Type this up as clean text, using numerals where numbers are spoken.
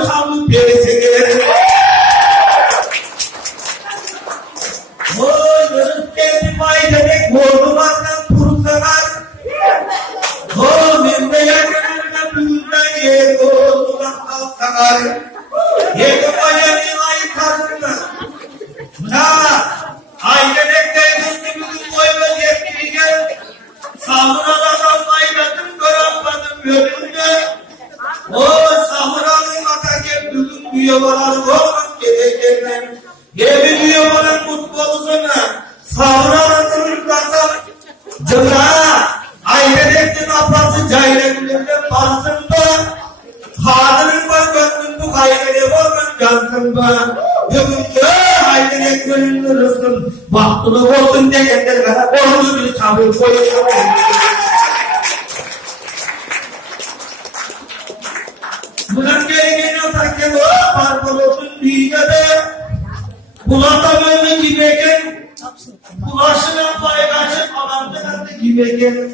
Boyu tamlı perisi gelir. Oy yarıp geldi may demek boğdumandan kursalar. O mende yakınında büyüden yer boğduman kalsalar. Yedi bayanın ayı karşında. Ailemekten üstü bugün boyuna yetki gel. Samuradan ayladım göremedim gönlümde. O samuralım atakep bugün büyüyorlar olmak gerekenler. Gemi büyüyorlar mutlu olsuna. Samuralım kasar. Cıra ailemekten apası caylemlerinde pansında. Kadının var gönlümde ailede var cansında. Bugün ailenek gönlünüzün baktını olsun diyenler bana onu bir tavır koyuyor. Bunun gereğini atarken o parmağın olsun diyede bulata böyle gibiyken bulaşılan paylaşıp alandan gibiyken